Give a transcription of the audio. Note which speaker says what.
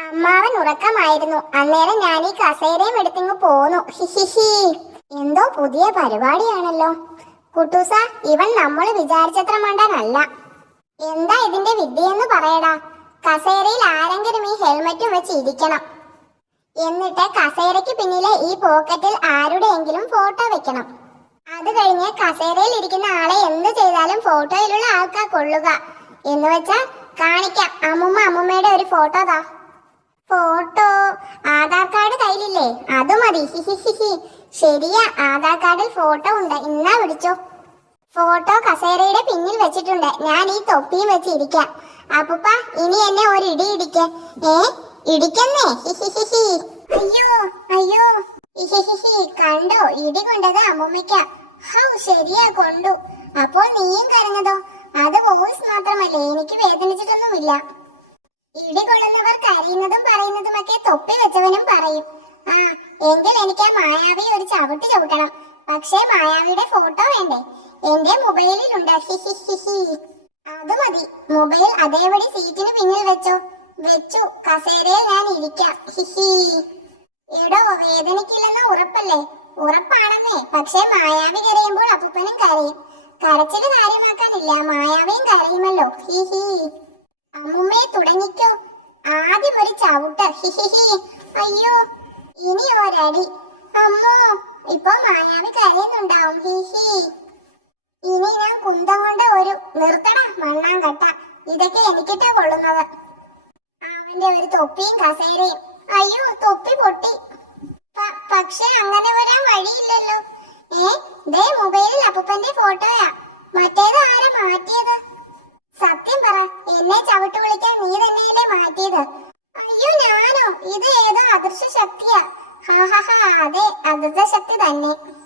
Speaker 1: അമ്മാവൻ ഉറക്കമായിരുന്നു. അന്നേരം ഞാൻ ഈ കസേരയും എടുത്തിങ്ങ് പോന്നു. ഹിഹിഹി എന്തോ പുതിയ പരിപാടിയാണല്ലോ. കുട്ടൂസ ഇവൻ നമ്മൾ വിചാരിച്ചത്ര മണ്ടനല്ല. എന്താ ഇതിന്റെ വിദ്യയെന്ന് പറയടാ. കസേരയിൽ ആരെങ്കിലും ഈ ഹെൽമറ്റും വെച്ച് ഇരിക്കണം. എന്നിട്ട് കസേരയ്ക്ക് പിന്നിലെ ഈ പോക്കറ്റിൽ ആരുടെയെങ്കിലും ഫോട്ടോ വെക്കണം. അത് കഴിഞ്ഞ് കസേരയിൽ ഇരിക്കുന്ന ആളെ എന്ത് ചെയ്താലും ഫോട്ടോയിലുള്ള ആൾക്കാ കൊള്ളുക. എന്ന് വെച്ചാൽ കാണിക്കാം. അമ്മുമ്മ അമ്മുമ്മയുടെ ഒരു ഫോട്ടോ താ. ഫോട്ടോ. ആധാർ കാർഡ് കയ്യിലില്ലേ? അത് മതി. ശരിയാ. ആധാർ കാർഡിൽ ഫോട്ടോ ഉണ്ട്. ഇന്നാ വിളിച്ചോ. ഫോട്ടോ കസേരയുടെ പിന്നിൽ വെച്ചിട്ടുണ്ട്. ഞാൻ ഈ തൊപ്പിയും വെച്ച് ഇരിക്കാം. അപ്പൂപ്പ ഇനി എന്നെ ഒരു ഇടി ഇടിക്ക. ഏ? ഇടിക്കുന്നേ? അയ്യോ അയ്യോ. കണ്ടോ? ഇടി കൊണ്ടത് അമ്മുമ്മയ്ക്ക. ശരിയാ കൊണ്ടു. അപ്പോൾ നീയും കരഞ്ഞതോ? അത് വോയിസ് മാത്രമല്ലേ? എനിക്ക് വേദനിച്ചിട്ടൊന്നുമില്ല. ഇടി കൊള്ളുന്നവർ പറയുന്നതും പറയുന്നതുമൊക്കെ തൊപ്പി വെച്ചവനും പറയും. ആ എങ്കിൽ എനിക്ക് ആ മായാവി ഒരു ചവിട്ട് ചവിട്ടണം. പക്ഷേ മായാവിയുടെ ഫോട്ടോ വേണ്ടേ? എന്റെ മൊബൈലിലുണ്ട് ഉണ്ട്? അത് മതി. മൊബൈൽ അതേപടി സീറ്റിന് പിന്നിൽ വെച്ചോ. വെച്ചു. കസേരയിൽ ഞാൻ ഇരിക്കാം. ഹിഹി എടോ വേദനയ്ക്കില്ലെന്ന് ഉറപ്പല്ലേ? ഉറപ്പാണെന്നേ. പക്ഷേ മായാവി കരയുമ്പോൾ അപ്പൂപ്പനും കരയും. കരച്ചിട്ട് കാര്യമാക്കാനില്ല. മായാവിയും കരയുമല്ലോ. ഹിഹി അമ്മുമ്മയെ തുടങ്ങിക്കോ. ആദ്യം ഒരു ചവിട്ട്. അയ്യോ ഇനി ഒരടി. അമ്മോ ഇപ്പൊ മായാവി കരയുന്നുണ്ടാവും. ഹിഹി ഇനി ഞാൻ കുന്തം കൊണ്ട് ഒരു നിർത്തണ മണ്ണാങ്കട്ട ഇതൊക്കെ എനിക്കിട്ടാ കൊള്ളുന്നത്. അവന്റെ ഒരു തൊപ്പിയും കസേരയും. അയ്യോ തൊപ്പി പൊട്ടി. പക്ഷെ അങ്ങനെ വരാൻ വഴിയില്ലല്ലോ. ഏ ദേ മൊബൈലിൽ അപ്പൂപ്പന്റെ ഫോട്ടോയാ. മറ്റേത് ആരാ മാറ്റിയത്? എന്നെ ചവിട്ടു വിളിക്കാൻ നീ തന്നെയല്ലേ മാറ്റിയത്? അയ്യോ ഞാനോ? ഇത് ഏതോ അദൃശ്യ ശക്തിയാ. ഹാ ഹാ ഹാ അതെ അദൃശ്യ ശക്തി തന്നെ.